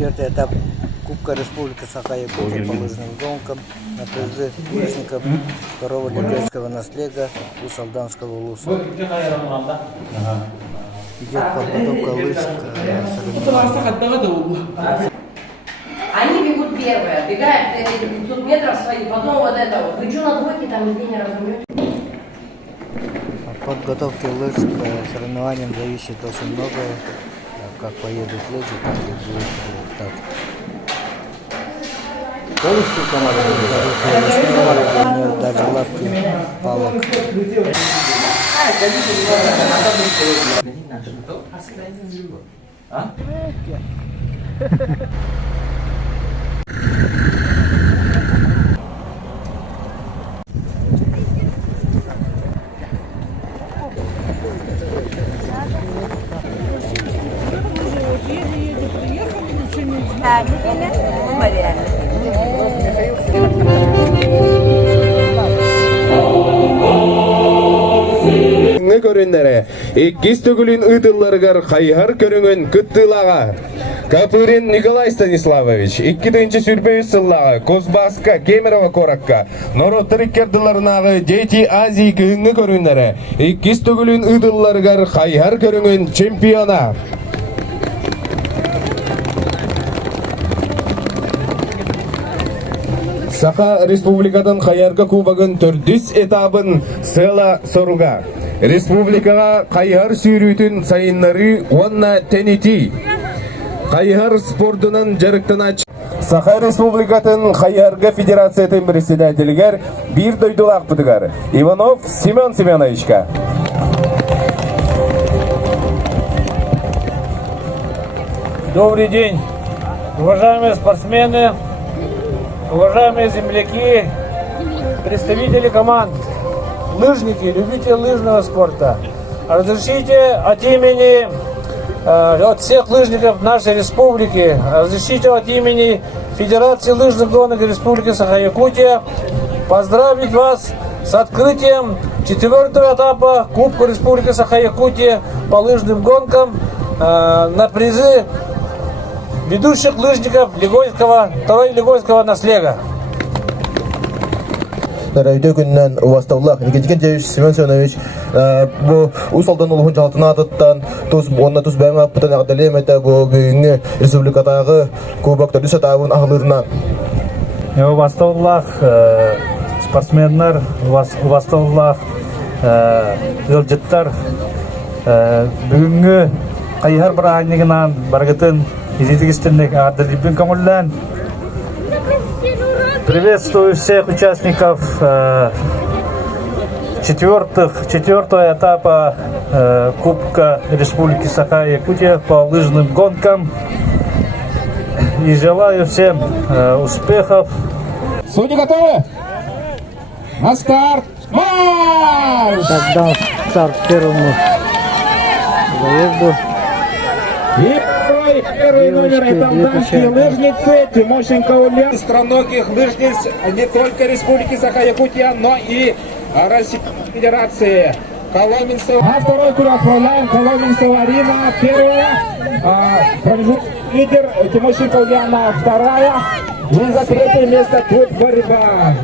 Четвертый этап Кубка Республики Саха-Якутия по лыжным гонкам на призы лыжников второго лидерского наследия Ус-Алданского улуса. Идет подготовка лыж к соревнованиям. Они бегут первые, бегают 500 метров свои, потом вот это вот. Вы что на двойке там нигде не разумеете? От подготовки лыж к соревнованиям зависит очень многое. Как поедут лыжи, так и будет результат. Даже лапки палок. Көрүннәре, иккис түгілін ұтылларғар қайғар көріңін күттілаға. Капырин Николай Станиславович, 2-нче сүрбей сыллаға, Козбаска, Кемерова Коракка, Нороттыр керділарынағы Дети Азии күңі көрүннәре, иккис түгілін ұтылларғар қайғар көріңін чемпиона. Саха Республикадан Қайарга кубагын төрдіс этабын сыла соруга. Республикаға Қайар сүйрүйтін сайынлары онна тенети. Қайар спортынан жарықтына Саха Республикатын Қайарга федерациятын председателігер бір дойдулақ бұдығар. Иванов Семен Семеновичка. Добрый день, уважаемые спортсмены, уважаемые земляки, представители команд, лыжники, любители лыжного спорта. Разрешите от имени от всех лыжников нашей республики, разрешите от имени Федерации лыжных гонок Республики Саха-Якутия поздравить вас с открытием 4-го этапа Кубка Республики Саха-Якутия по лыжным гонкам на призы ведущих лыжников второй Лигойского наследия. Райда күннән вастаулах Никитин Девич Семен Семенович бу усалдан улугун жалтына аттан онна тус бәймә путан агдалем әтә бу бүгенге республикадагы кубокта дүсә табын агылырынан. Вастаулах спортсменнар, вастаулах ылжыттар бүгенге Қайғар бұрағынығынан барғытын изетігістінлік ардалиппен көңілден. Приветствую всех участников четвертого этапа Кубка Республики Саха-Якутия по лыжным гонкам. И желаю всем успехов. Судьи готовы? На старт! Марш! Тогда старт первому заезду. И первый номер это дамские лыжницы Тимощенко Ульяна. Странногих лыжниц не только Республики Саха-Якутия, но и Российской Федерации. Коломенцева. А второй тур отправляем. Коломенцева Арина первая. Лидер Тимощенко Ульяна вторая. И за третье место тут борьба.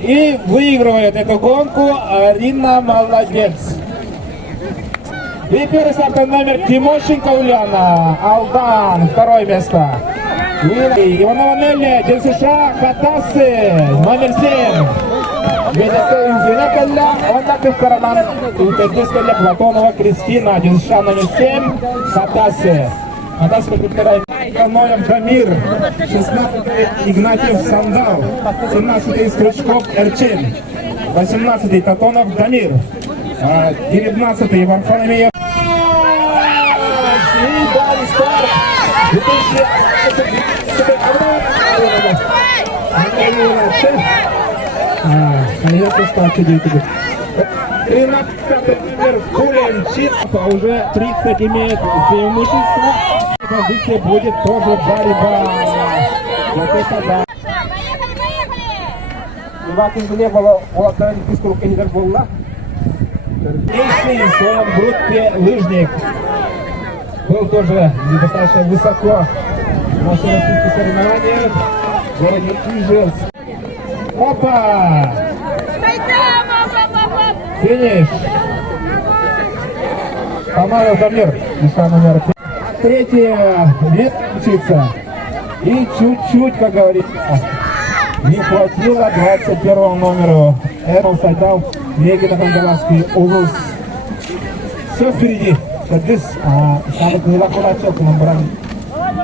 И выигрывает эту гонку Арина молодец. И первый стартовый номер Тимощенко Ульяна, Алдан, второе место. И Иванова Нелли, Денсуша Хатасы, номер 7. Венекалля, Онаков Караман, Утедискалля Платонова Кристина, Денсуша номер 7, Хатасы. Хатасы подбирает номер Дамир, 16-й Игнатьев Сандал, 17-й Стручков Эрчин, 18-й Татонов Дамир, 19-й Варфоломеев. Уже 30 имеет преимущество. Позиция будет тоже борьба. Ивакин Глебова Олата Олимпийского рука лидер была. Третий в своем группе лыжник. был тоже достаточно высоко на всероссийских соревнованиях в городе Ижевск. Опа! Финиш! Помарил турнир, мешка номер 5. Третье место учится. И чуть-чуть, как говорится, не хватило 21 номеру. Это Сайдал Мегина Кангаласский Улус. Все впереди. Здесь самый глубоко начал номером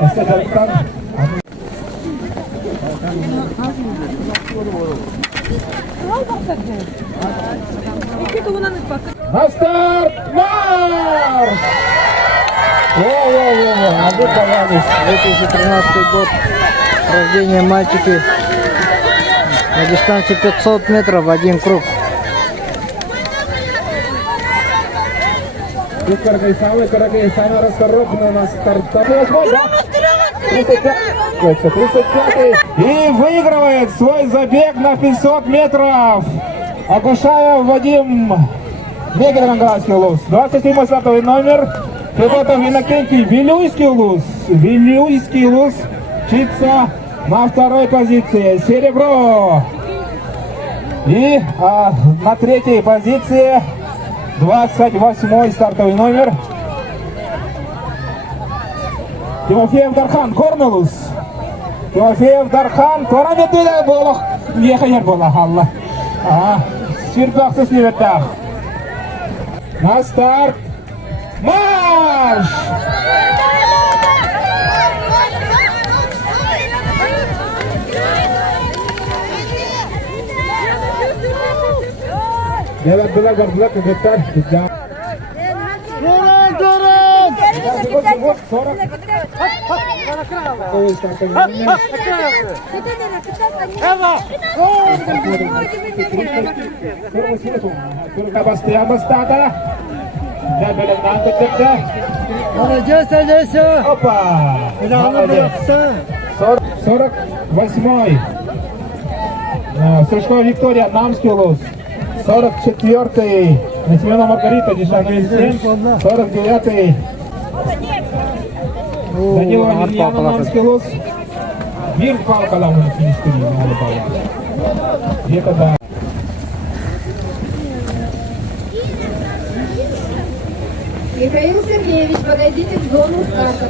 Эстаджалстан. На старт! Марш! Во-во-во-во, а вы боялись. 2013 год. Рождения мальчики. На дистанции 500 метров один круг. Самый расторопный на старте. 35. И выигрывает свой забег на 500 метров. Агушаев Вадим, Мегин-Кангаласский Улус. 27 стартовый номер. Федотов Иннокентий, Вилюйский Улус. Вилюйский Улус чится на второй позиции. Серебро. И на третьей позиции 28 стартовый номер. Тимофеев Дархан, Корнелус. Тимофеев Дархан, Кораметида Болох. Ехайер Болох, Алла. Сиртахсыз Неветтах. На старт. Марш! Девят была гордла, как это. Молодец, Олеся! Опа! Молодец! 48-й. Сушкова Виктория, Намский Улус. 44-й. Семена Маргарита, Дешанович 7. 49-й. Данила Емельяна, Намский Улус. Мир Палкала, мы не студии. Где-то да. Михаил Сергеевич, подойдите в зону старта.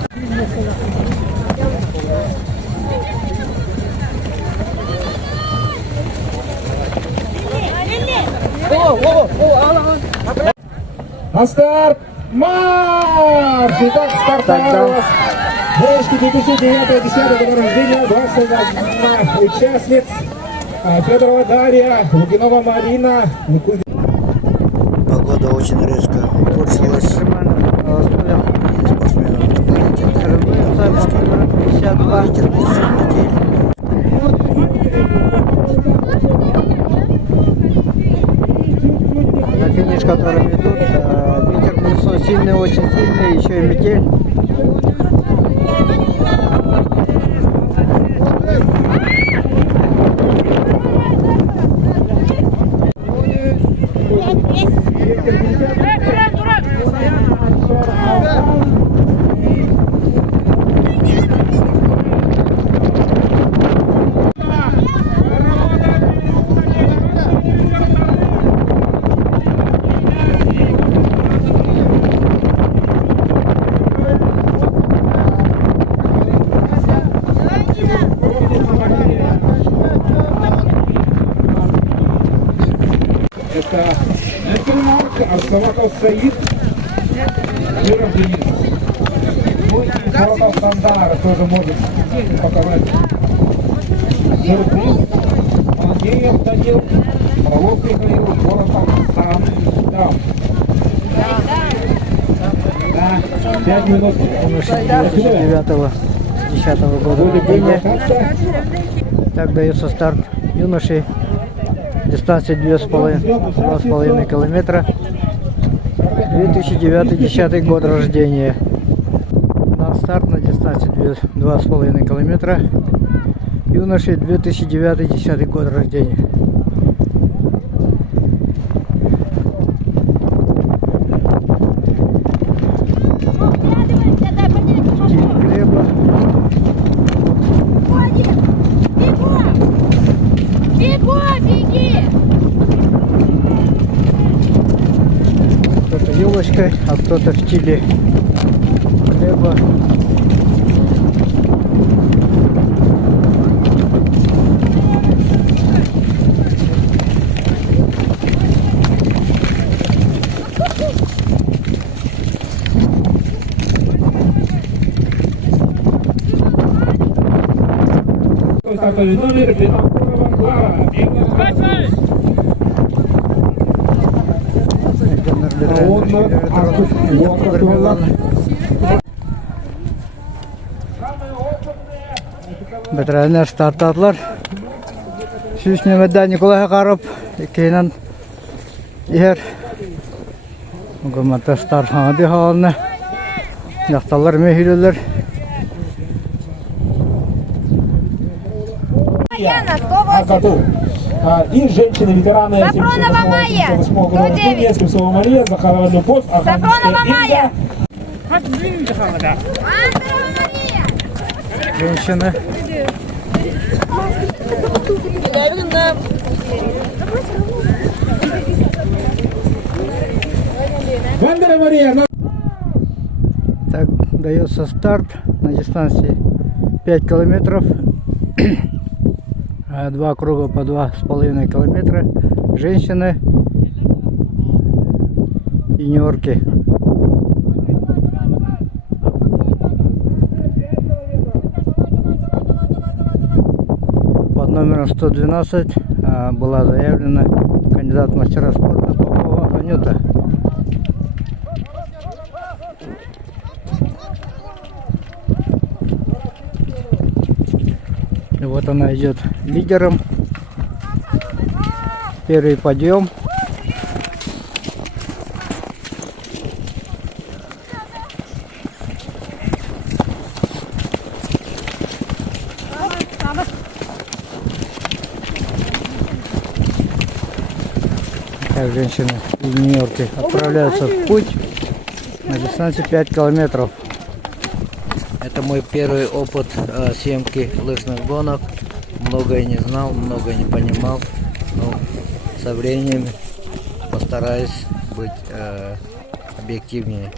На старт! Марш! Итак, стартовал девушки 2009-2010 года рождения, 21 участниц. Федорова Дарья, Лукинова Марина. Погода очень резко ухудшилась. И спортсменам ветер будет метель. На финиш, который ведут, ветер несо сильный, очень сильный, еще и метель. Это Эстермарк, Арсаваков Саид, Жиров Денис. Ну и Форотов Сандар тоже может показать сюрприз. Андреев Данил, Орлов Михаил, Форотов Сандар. Да, 5 минут. 2009-2010 года рождения. Так дается старт юношей. Дистанция 2,5 километра. 2009-2010 год рождения. На старт на дистанции 2,5 километра. Юноши 2009-2010 год рождения. Глеба. Беги! Кто-то елочкой, а кто-то в стиле хлеба. Стартовый номер Бетанкурова Клара. Бітірәлер стартадылар. Сүз нөмірді Николайға қарып, кейінен егер үгіматта старт хаңады қалыны яқталар мейхилелер. Яна, 108. И женщины-ветераны Сафронова Майя, 109. Несколько Мария, Захарова Любовь, Сафронова Майя. Женщины. Бандера Мария. Так, дается старт на дистанции 5 километров. 2 круга по 2,5 километра. Женщины, юниорки. Под номером 112 была заявлена кандидат в мастера спорта Попова Анюта. И вот она идет лидером. Первый подъем. Так, женщины из Нью-Йорка отправляются в путь на дистанции 5 километров. Это мой первый опыт съемки лыжных гонок. Многое не знал, многое не понимал. Но со временем постараюсь быть объективнее.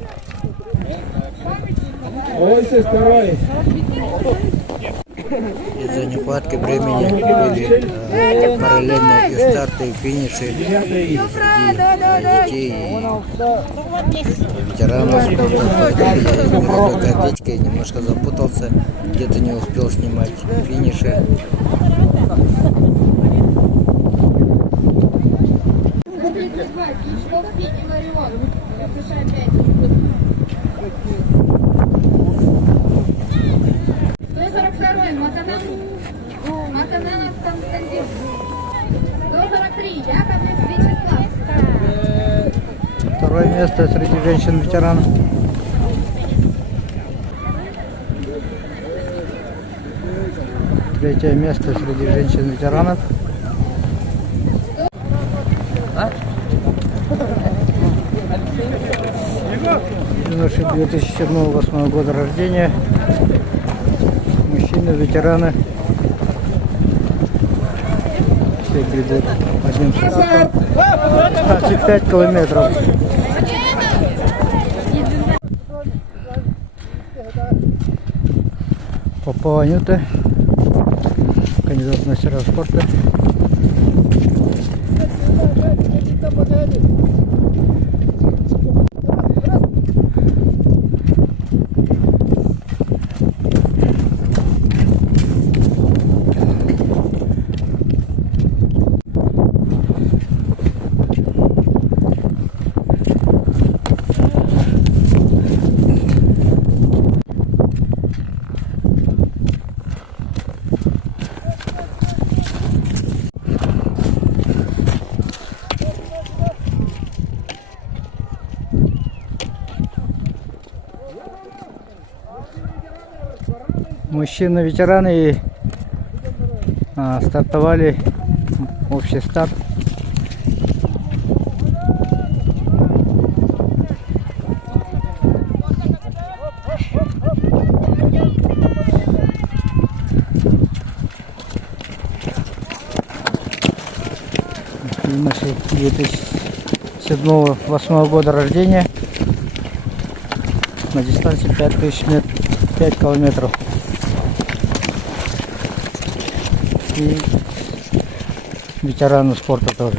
Из-за нехватки времени были параллельно и старты, и финиши, и среди детей, и ветеранов спорта. Поэтому я из мировой атлетикой немножко запутался, где-то не успел снимать финиши. Матананов Константин. 143. Яковлев Вячеслав. Второе место среди женщин-ветеранов. Третье место среди женщин-ветеранов. Юноши 2007-2008 года рождения. Мужчины, ветераны. Все гребут одним состатом. Дистанция 5 километров. Попова Анюта, кандидат в мастера спорта. Мужчины-ветераны стартовали общий старт. юношей 2007-2008 года рождения на дистанции 5000 метров, 5 километров. И ветераны спорта тоже.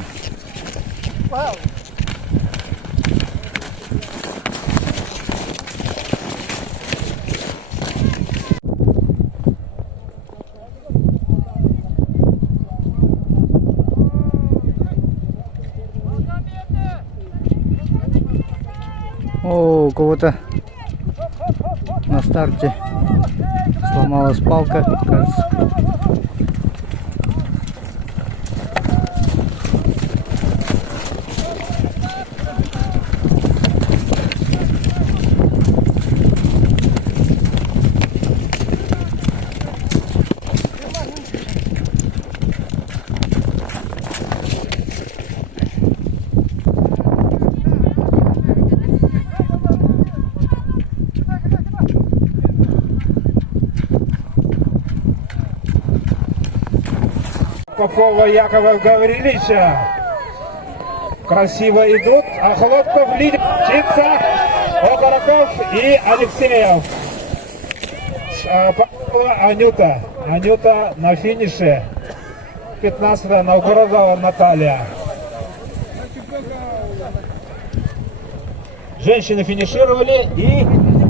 О, у кого-то на старте сломалась палка, кажется. Попова Якова Гавриловича. Красиво идут, а Хлопков лидер. Чица, Окороков и Алексеев. Попова Анюта. Анюта на финише. 15-я Новгородова Наталья. Женщины финишировали и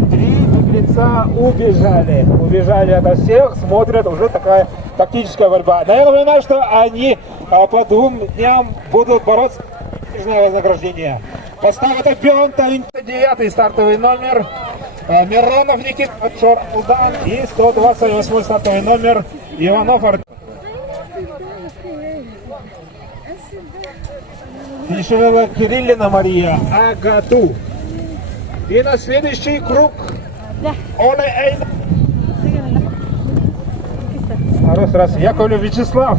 3 беглеца убежали. Убежали ото всех, смотрят, уже такая тактическая борьба. Но я напоминаю, что они по 2 дням будут бороться за денежное вознаграждение. Постав это Бионта, 9-й стартовый номер. Миронов Никита, Шор Алдан и 128-й стартовый номер Иванов Артем. Финишировала Кириллина Мария Агату. И на следующий круг Оле Эйн. Раз, Яковлев Вячеслав.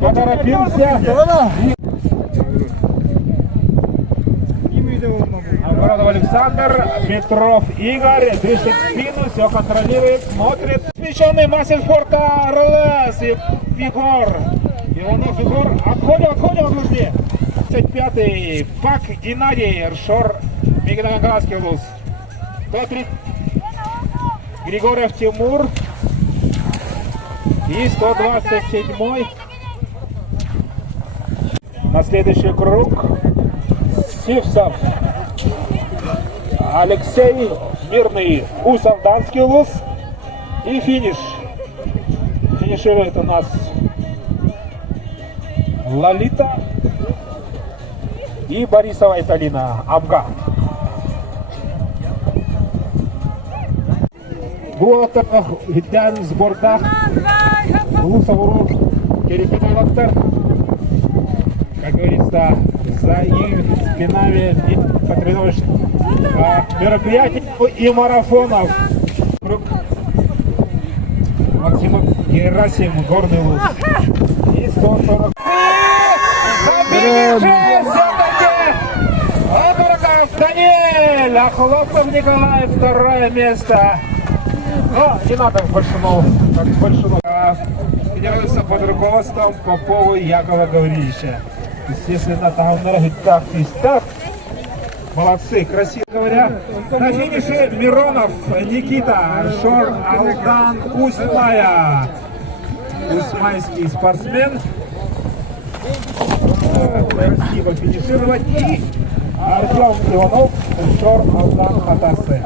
Поторопился. Огородов Александр, Петров Игорь, дышит спину, все контролирует, смотрит. Смещенный мастер спорта РЛС Егор. Иванов Егор. Отходим от нужды. 35-й Пак Геннадий, Ршор, Мегногорский луз. 103 Григорьев Тимур. И 127-й. На следующий круг Сивцев Алексей Мирный, Усов Данский луз. И финиш. Финиширует у нас Лолита и Борисова Италина Абга. Буатах Гидян сбордах Лусавуру Керекеталактар. Как говорится, за их спинами патриотичных мероприятий и марафонов. Круг Максим Герасим, горный луз. И 140. Окороков Даниэль, а Хлопков Николай, 2-е место. Но не надо большому. Тренируется под руководством Попова Якова Гавриловича. Естественно, там на гитах и став. Молодцы, красиво говоря. На финише Миронов Никита, Шор Алдан Устмая. Устмайский спортсмен. Красиво финишировать. И Артем Иванов, Шор Алдан Хатасы.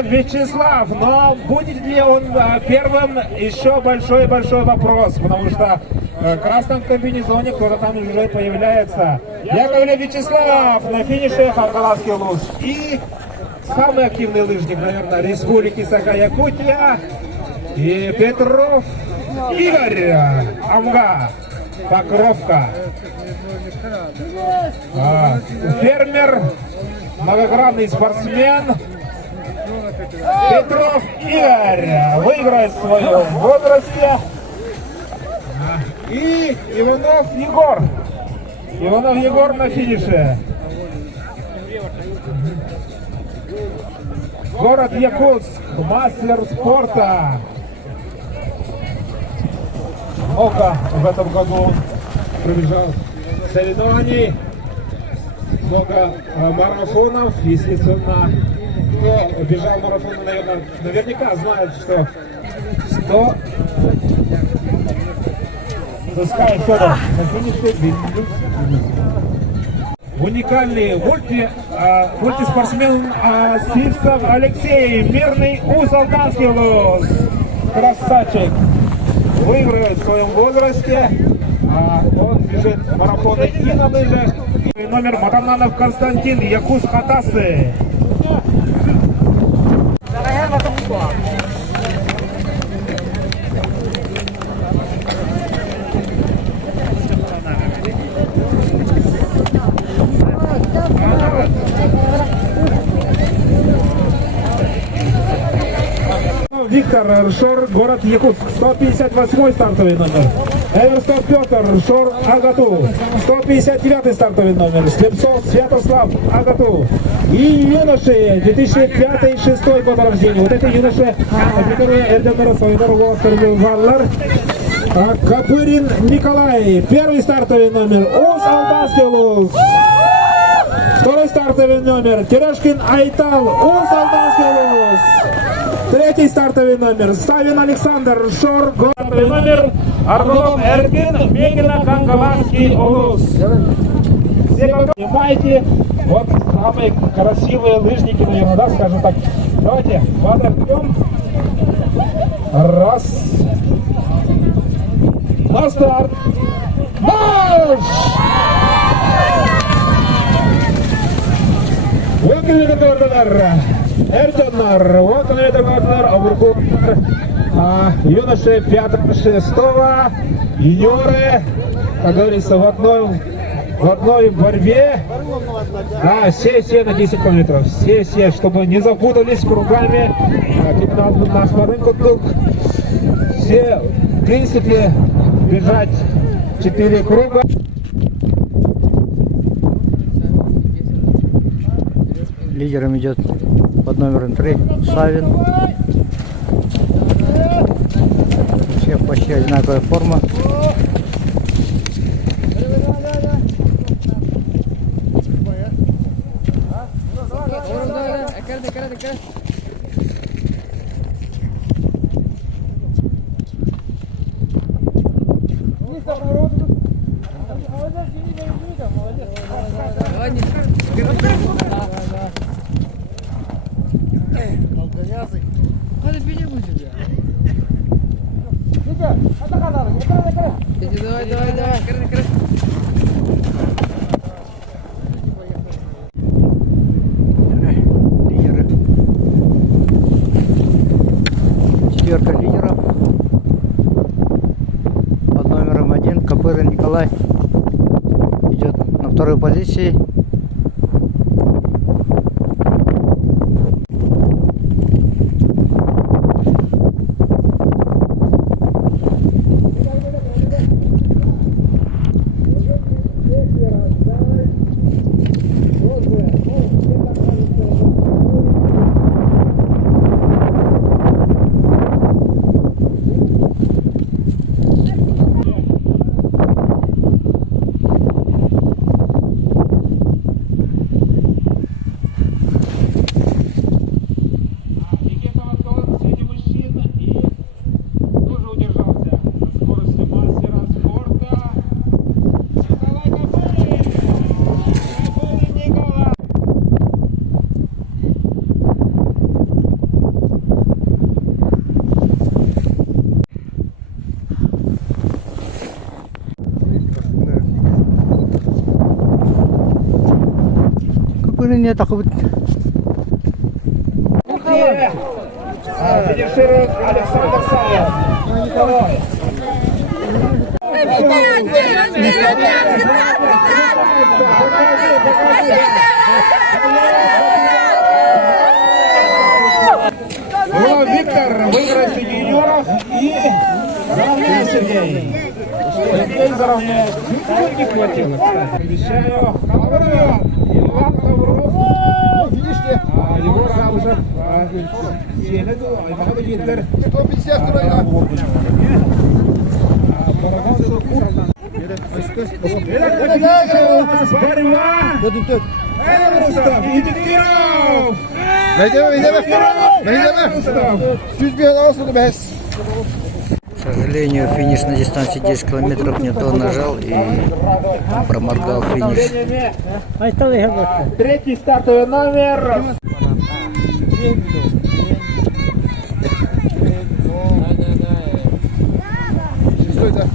Вячеслав, но будет ли он первым, еще большой вопрос, потому что в красном комбинезоне кто-то там уже появляется. Яковлев Вячеслав на финише Харгалавский луз. И самый активный лыжник, наверное, Республики Саха-Якутия. И Петров Игорь, Амга, Покровка. Фермер, многогранный спортсмен. Петров Игорь выиграет в своем возрасте. И Иванов Егор. Иванов Егор на финише. Город Якутск, мастер спорта. много в этом году он пробежал соревнований, много марафонов, естественно. Кто бежал марафон, наверняка знает, что 100 пускай Федор на финише. Уникальный мультиспортсмен Сивцев Алексей, мирный Ус-Алданский лос. Красавчик. Выигрывает в своем возрасте. Он бежит марафоны и на лыжах. Номер Матананов Константин, Якус Хатасы. Виктор Ршор, город Якутск, 158 стартовый номер. Эверстов Петр, Ршор, Агату, 159 стартовый номер. Слепцов Святослав, Агату. И юноши, 2005-2006 год рождения. Вот это юноши, которые Эрденера свою дорогу оставили. Копырин Николай, первый стартовый номер. Ус-Алданский лос. Второй стартовый номер. Терешкин Айтал, Ус-Алданский лос. Третий стартовый номер. Савин Александр, Шор, стартовый номер. Аргулов Эркин, Мегина Кангаланский улус. Все как понимаете, вот самые красивые лыжники, наверное, да, скажем так. Давайте подождем. Раз. На старт. Марш! Вот Эрденер, вот он Эрденер, Авурку, юноши 5-6, юниоры, как говорится, в одной борьбе, да, все на 10 километров, все, чтобы не запутались кругами, на смотринку тут, все, в принципе, бежать 4 круга. Лидером идет под номером 3 Савин. У всех почти одинаковая форма. Четверка лидеров под номером 1 Копырин Николай идет на второй позиции. Копырин такой. Финиширует Александр Савин. Николай. Виктор, выиграет юниоров и заравняет Сергей. Сергей заравняет. Не хватило, кстати. Обещаю. Иван Ковров. Егор уже сенеді, аймағы беттер 152-да борьба. Рустам и Дегтярев. К сожалению, финиш на дистанции 10 километров не то нажал и проморгал финиш. Третий стартовый номер. Что это?